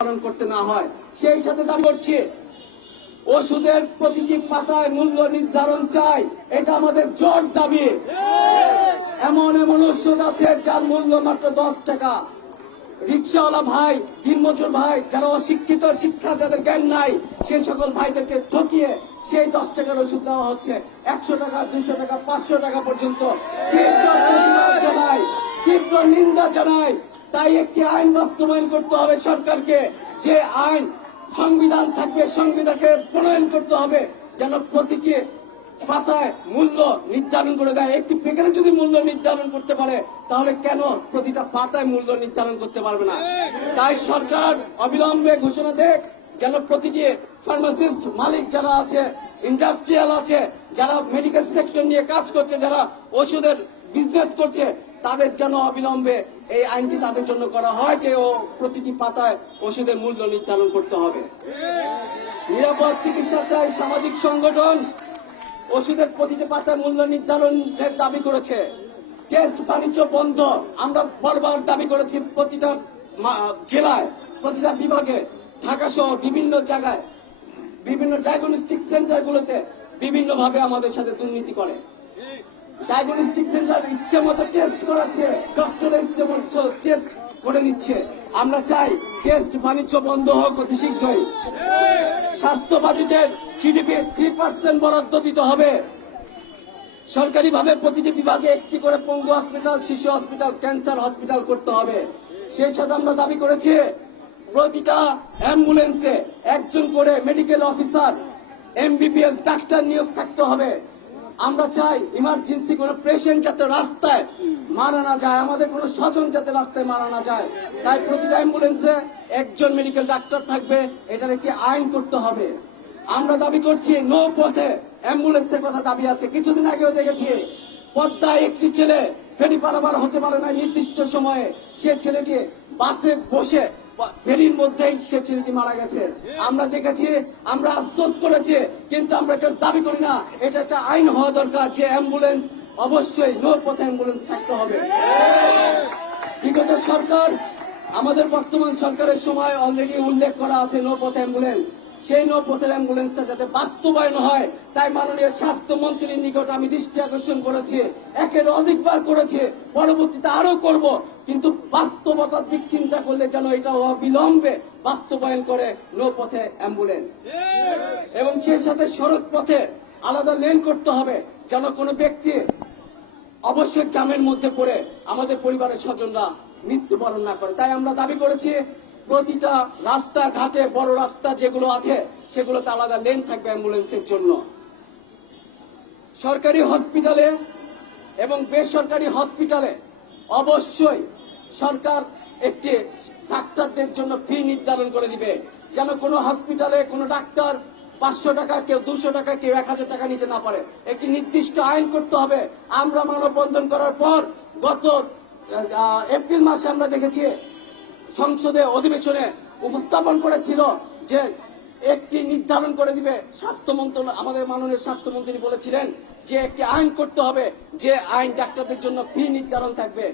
পালন করতে না হয়। সেই সাথে দাবি করছে, ওষুধের প্রতিটি পাতায় মূল্য নির্ধারণ চাই, এটা আমাদের জোর দাবি। এমন এমন ওষুধ আছে যার মূল্য মাত্র দশ টাকা। রিক্সাওয়ালা ভাই দিনমজুর ভাই, যারা অশিক্ষিত শিক্ষা, যাদের জ্ঞান নাই সেই সকল ভাইদেরকে ঠকিয়ে সেই দশ টাকার ওষুধ দেওয়া হচ্ছে। একশো টাকা, দুশো টাকা, পাঁচশো টাকা পর্যন্ত। তীব্র নিন্দা জানাই। তীব্র নিন্দা জানাই। তাই একটি আইন বাস্তবায়ন করতে হবে সরকারকে। যে আইন সংবিধান থাকবে, সংবিধানকে প্রণয়ন করতে হবে। যেন প্রতিটি পাতায় মূল্য নির্ধারণ করে দেয়। একটি প্যাকেটে যদি মূল্য নির্ধারণ করতে পারে, তাহলে কেন প্রতিটা পাতায় মূল্য নির্ধারণ করতে পারবে না? তাই সরকার অবিলম্বে ঘোষণা দেখ যেন প্রতিটি ফার্মাসিস্ট মালিক যারা আছে, ইন্ডাস্ট্রিয়াল আছে, যারা মেডিকেল সেক্টর নিয়ে কাজ করছে, যারা ওষুধের বিজনেস করছে, তাদের যেন অবিলম্বে এই আইনটি তাদের জন্য করা হয় যে ও প্রতিটি পাতায় ওষুধের মূল্য নির্ধারণ করতে হবে। নিরাপদ চিকিৎসা চাই সামাজিক সংগঠন ওষুধের প্রতিটি পাতায় মূল্য নির্ধারণের দাবি করেছে। টেস্ট বাণিজ্য বন্ধ, আমরা বারবার দাবি করেছি প্রতিটা জেলায়, প্রতিটা বিভাগে, ঢাকা সহ বিভিন্ন জায়গায়, বিভিন্ন ডায়াগনস্টিক সেন্টারগুলোতে বিভিন্নভাবে আমাদের সাথে দুর্নীতি করে। ডায়াগনস্টিক সেন্টার ইচ্ছে মতো টেস্ট করাচ্ছে। ডক্টর ইচ্ছে মতো টেস্ট করে দিচ্ছে আমরা চাই টেস্ট বাণিজ্য বন্ধ হোক অতি শীঘ্রই। স্বাস্থ্য বাজেটের জিডিপি থ্রি পার্সেন্ট বরাদ্দ দিতে হবে। সরকারিভাবে প্রতিটি বিভাগে একটি করে পঙ্গু হসপিটাল শিশু হসপিটাল ক্যান্সার হসপিটাল করতে হবে। সেই সাথে আমরা দাবি করেছি, প্রতিটা অ্যাম্বুলেন্সে একজন করে মেডিকেল অফিসার এমবিবিএস ডাক্তার নিয়োগ থাকতে হবে। আমরা চাই ইমার্জেন্সি কোনো পেশেন্ট যাতে রাস্তায় মারা না যায়, আমাদের কোনো স্বজন যাতে রাস্তায় মারা না যায়। তাই প্রতিটা অ্যাম্বুলেন্সে একজন মেডিকেল ডাক্তার থাকবে, এটার একটি আইন করতে হবে। আমরা দাবি করছি নো পথে অ্যাম্বুলেন্সের কথা দাবি আছে। কিছুদিন আগেও দেখেছি, পদ্মায় একটি ছেলে ফেরি পারাবার হতে পারে না নির্দিষ্ট সময়ে। সে ছেলেটি বাসে বসে ফেরির মধ্যেই সে ছেলেটি মারা গেছে। আমরা দেখেছি, আমরা আফসোস করেছি, কিন্তু আমরা কেউ দাবি করি না। এটা একটা আইন হওয়া দরকার যে অ্যাম্বুলেন্স, অবশ্যই নো পথে অ্যাম্বুলেন্স থাকতে হবে। বিগত সরকার, আমাদের বর্তমান সরকারের সময় অলরেডি উল্লেখ করা আছে নো পথে অ্যাম্বুলেন্স। সেই নৌপথের অ্যাম্বুলেন্সটা যাতে বাস্তবায়ন হয়, তাই মাননীয় স্বাস্থ্যমন্ত্রীর নিকট আমি দৃষ্টি আকর্ষণ করেছি, একের অধিকবার করেছে, পরবর্তীতে আরও করব। কিন্তু বাস্তবতার দিক চিন্তা করলে যেন এটা অবিলম্বে বাস্তবায়ন করে নৌপথে অ্যাম্বুলেন্স। এবং সেই সাথে সড়ক পথে আলাদা লেন করতে হবে, যেন কোনো ব্যক্তি অবশ্যই জামের মধ্যে পড়ে, আমাদের পরিবারের স্বজনরা মৃত্যুবরণ না করে। তাই আমরা দাবি করেছি প্রতিটা রাস্তা ঘাটে বড় রাস্তা যেগুলো আছে, সেগুলোতে আলাদা লেন থাকবে অ্যাম্বুলেন্সের জন্য। সরকারি হসপিটালে এবং বেসরকারি হসপিটালে অবশ্যই সরকার একটি ডাক্তারদের জন্য ফি নির্ধারণ করে দিবে। যেন কোনো হসপিটালে কোনো ডাক্তার পাঁচশো টাকা, কেউ দুশো টাকা, কেউ এক হাজার টাকা নিতে না পারে। একটি নির্দিষ্ট আইন করতে হবে। আমরা মানববন্ধন করার পর গত এপ্রিল মাসে আমরা দেখেছি সংসদে অধিবেশনে উপস্থাপন করেছিল যে একটি নির্ধারণ করে দিবে স্বাস্থ্য মন্ত্রণালয় আমাদের মাননীয় স্বাস্থ্যমন্ত্রী বলেছিলেন যে একটি আইন করতে হবে যে আইন ডাক্তারদের জন্য ফি নির্ধারণ থাকবে।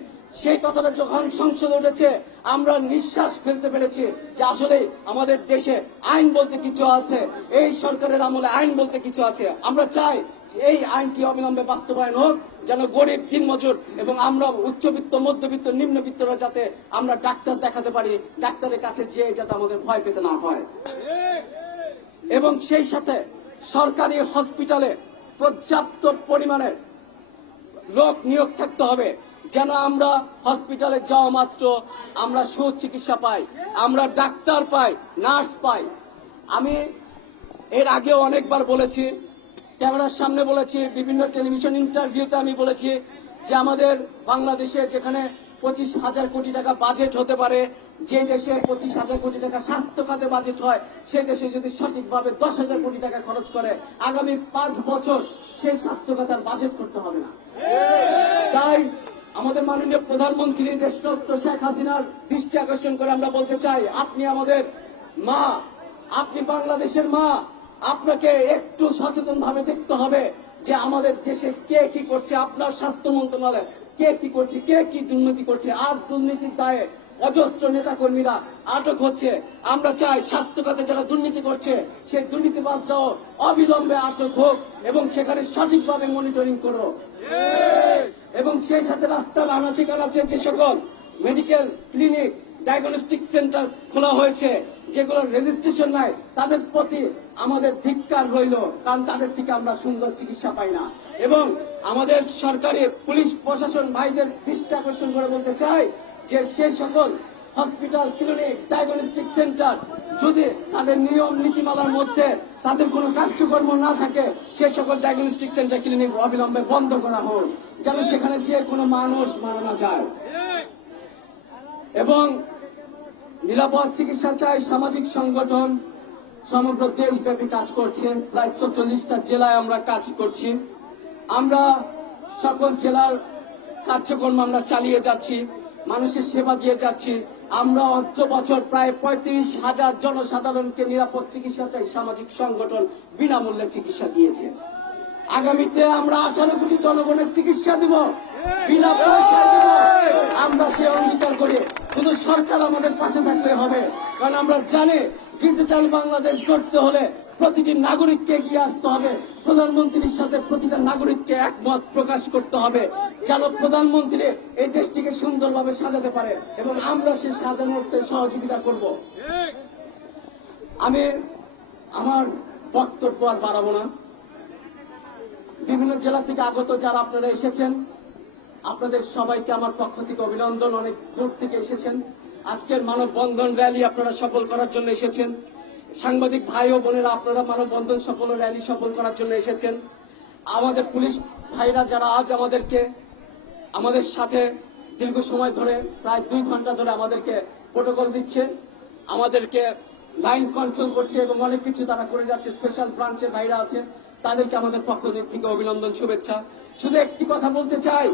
সেই কথাটা যখন সংসদে উঠেছে, আমরা নিঃশ্বাস ফেলতে পেরেছি যে আসলে আমাদের দেশে আইন বলতে কিছু আছে, এই সরকারের আমলে আইন বলতে কিছু আছে। আমরা চাই এই আইনটি অবিলম্বে বাস্তবায়ন হোক, যেন গরিব দিনমজুর এবং আমরা উচ্চবিত্ত, মধ্যবিত্ত, নিম্নবিত্তরা যাতে আমরা ডাক্তার দেখাতে পারি, ডাক্তারের কাছে যেয়ে যাতে আমাদের ভয় পেতে না হয়। এবং সেই সাথে সরকারি হসপিটালে পর্যাপ্ত পরিমাণের লোক নিয়োগ থাকতে হবে, যেন আমরা হসপিটালে যাওয়া মাত্র আমরা সুচিকিৎসা পাই, আমরা ডাক্তার পাই, নার্স পাই। আমি এর আগেও অনেকবার বলেছি ক্যামেরার সামনে বলেছি, বিভিন্ন টেলিভিশন ইন্টারভিউতে আমি বলেছি যে আমাদের বাংলাদেশে যেখানে পঁচিশ হাজার কোটি টাকা বাজেট হতে পারে, যে দেশে পঁচিশ হাজার কোটি টাকা স্বাস্থ্য খাতে বাজেট হয় সেই দেশে যদি সঠিকভাবে দশ হাজার কোটি টাকা খরচ করে, আগামী পাঁচ বছর সেই স্বাস্থ্য খাতার বাজেট করতে হবে না। তাই আমাদের মাননীয় প্রধানমন্ত্রী দেশরত্ন শেখ হাসিনার দৃষ্টি আকর্ষণ করে আমরা বলতে চাই, আপনি আমাদের মা, আপনি বাংলাদেশের মা আপনাকে একটু সচেতন ভাবে দেখতে হবে যে আমাদের দেশে কে কি করছে আপনার স্বাস্থ্য মন্ত্রণালয় কে কি করছে কে কি দুর্নীতি করছে। আর দুর্নীতির দায়ে অজস্র নেতা কর্মীরা আটক হচ্ছে। আমরা চাই স্বাস্থ্য খাতে যারা দুর্নীতি করছে সেই দুর্নীতিবাজরাও অবিলম্বে আটক হোক এবং সেখানে সঠিকভাবে মনিটরিং করো এবং সেই সাথে রাস্তার আনাচে কানাচে যে সকল মেডিকেল ক্লিনিক ডায়াগনস্টিক সেন্টার খোলা হয়েছে, যেগুলো রেজিস্ট্রেশন নাই, তাদের প্রতি আমাদের ধিক্কার রইল, কারণ তাদের থেকে আমরা সুন্দর চিকিৎসা পাই না। এবং আমাদের সরকারি পুলিশ প্রশাসন ভাইদের দৃষ্টি আকর্ষণ করে বলতে চাই যে সেই সকল হসপিটাল ক্লিনিক ডায়াগনস্টিক সেন্টার যদি তাদের নিয়ম, নীতিমালার মধ্যে তাদের কোনো কার্যকর্ম না থাকে সে সকল ডায়াগনস্টিক সেন্টার ক্লিনিক অবিলম্বে বন্ধ করা হোক, যেন সেখানে যে কোনো মানুষ মারা না যায়। এবং নিরাপদ চিকিৎসা চাই, সামাজিক সংগঠন সমগ্র দেশব্যাপী কাজ করছে। প্রায় চল্লিশটা জেলায় আমরা কাজ করছি। আমরা সকল জেলার কার্যক্রম আমরা চালিয়ে যাচ্ছি, মানুষের সেবা দিয়ে যাচ্ছি। আমরা অর্থ বছর প্রায় পঁয়ত্রিশ হাজার জনসাধারণকে নিরাপদ চিকিৎসা চাই, সামাজিক সংগঠন বিনামূল্যে চিকিৎসা দিয়েছে। আগামীতে আমরা আঠারো কোটি জনগণের চিকিৎসা দিব বিনা পয়সায় দিব। আমরা সে অঙ্গীকার করি শুধু সরকার আমাদের পাশে থাকতে হবে। কারণ আমরা জানি ডিজিটাল বাংলাদেশ গড়তে হলে প্রতিটি নাগরিককে এগিয়ে আসতে হবে। প্রধানমন্ত্রীর সাথে প্রতিটা নাগরিককে একমত প্রকাশ করতে হবে যেন প্রধানমন্ত্রী এই দেশটিকে সুন্দরভাবে সাজাতে পারে এবং আমরা সে সাজানোতে সহযোগিতা করব। আমি আমার বক্তব্য আর বাড়াবো না। বিভিন্ন জেলা থেকে আগত যারা আপনারা এসেছেন, আপনাদের সবাইকে আমার পক্ষ থেকে অভিনন্দন, অনেক দূর থেকে এসেছেন। আজকের মানববন্ধন র্যালি আপনারা সফল করার জন্য এসেছেন। সাংবাদিক ভাই ও বোনেরা, আপনারা মানববন্ধন সফল র্যালি সফল করার জন্য এসেছেন। আমাদের পুলিশ ভাইরা যারা আজ আমাদেরকে, আমাদের সাথে দীর্ঘ সময় ধরে, প্রায় দুই ঘণ্টা ধরে আমাদেরকে প্রোটোকল দিচ্ছে, আমাদেরকে লাইন কন্ট্রোল করছে এবং অনেক কিছু তারা করে যাচ্ছে। স্পেশাল ব্রাঞ্চের ভাইরা আছে। তাদেরকে আমাদের পক্ষ থেকে অভিনন্দন, শুভেচ্ছা। শুধু একটি কথা বলতে চাই।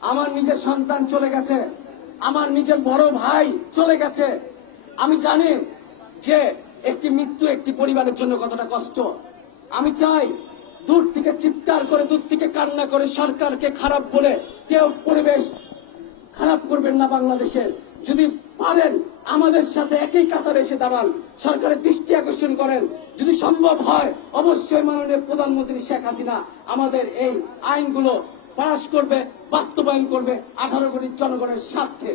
আমার নিজের সন্তান চলে গেছে। আমার নিজের বড় ভাই চলে গেছে। আমি জানি যে একটি মৃত্যু একটি পরিবারের জন্য কতটা কষ্ট। আমি চাই দূর থেকে চিৎকার করে, দূর থেকে কান্না করে সরকারকে খারাপ বলে কেউ পরিবেশ খারাপ করবেন না বাংলাদেশের যদি পারেন। আমাদের সাথে একই কাতারে এসে দাঁড়ান। সরকারের দৃষ্টি আকর্ষণ করেন। যদি সম্ভব হয়, অবশ্যই মাননীয় প্রধানমন্ত্রী শেখ হাসিনা আমাদের এই আইনগুলো পাশ করবে, বাস্তবায়ন করবে আঠারো কোটি জনগণের স্বার্থে।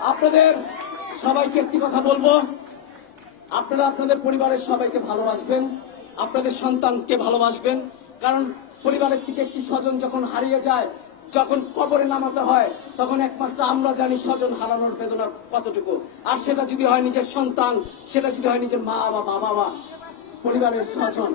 আপনাদের সবাইকে একটি কথা বলব। আপনারা আপনাদের পরিবারের সবাইকে ভালোবাসবেন। আপনাদের সন্তানকে ভালোবাসবেন। কারণ পরিবারের থেকে একটি স্বজন যখন হারিয়ে যায় যখন কবরে নামাতে হয়, তখন একমাত্র আমরা জানি স্বজন হারানোর বেদনা কতটুকু। আর সেটা যদি হয় নিজের সন্তান, সেটা যদি হয় নিজের মা বা বাবা বা পরিবারের স্বজন।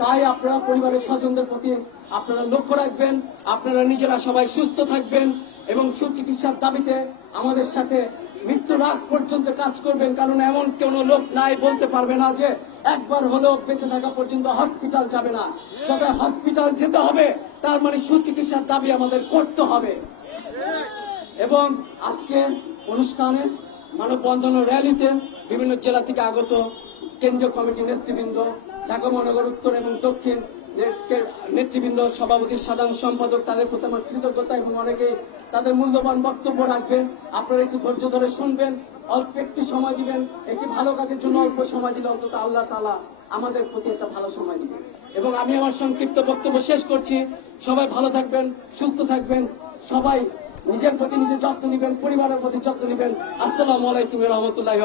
তাই আপনারা পরিবারের স্বজনদের প্রতি আপনারা লক্ষ্য রাখবেন, আপনারা নিজেরা সবাই সুস্থ থাকবেন এবং সুচিকিৎসার দাবিতে আমাদের সাথে মৃত্যুর আগ পর্যন্ত কাজ করবেন, কারণ এমন কোনো লোক নাই বলতে পারবে না যে একবার হলেও বেঁচে থাকা পর্যন্ত হসপিটাল যাবে না। যত হসপিটাল যেতে হবে, তার মানে সুচিকিৎসার দাবি আমাদের করতে হবে। এবং আজকে অনুষ্ঠানে মানববন্ধন ও র্যালিতে বিভিন্ন জেলা থেকে আগত কেন্দ্রীয় কমিটির নেতৃবৃন্দ, ঢাকা মহানগর উত্তর এবং দক্ষিণ নেতৃবৃন্দ, সভাপতি, সাধারণ সম্পাদক তাদের প্রতি আমার কৃতজ্ঞতা এবং অনেকে তাদের মূল্যবান বক্তব্য রাখবেন। আপনারা একটু ধৈর্য ধরে শুনবেন, অল্প একটু সময় দিবেন, একটি ভালো কাজের জন্য অল্প সময় দিলে অন্তত আল্লাহ তালা আমাদের প্রতি একটা ভালো সময় দিবেন এবং আমি আমার সংক্ষিপ্ত বক্তব্য শেষ করছি। সবাই ভালো থাকবেন, সুস্থ থাকবেন, সবাই নিজের প্রতি নিজের যত্ন নেবেন, পরিবারের প্রতি যত্ন নেবেন। আসসালামু আলাইকুম রহমতুল্লাহ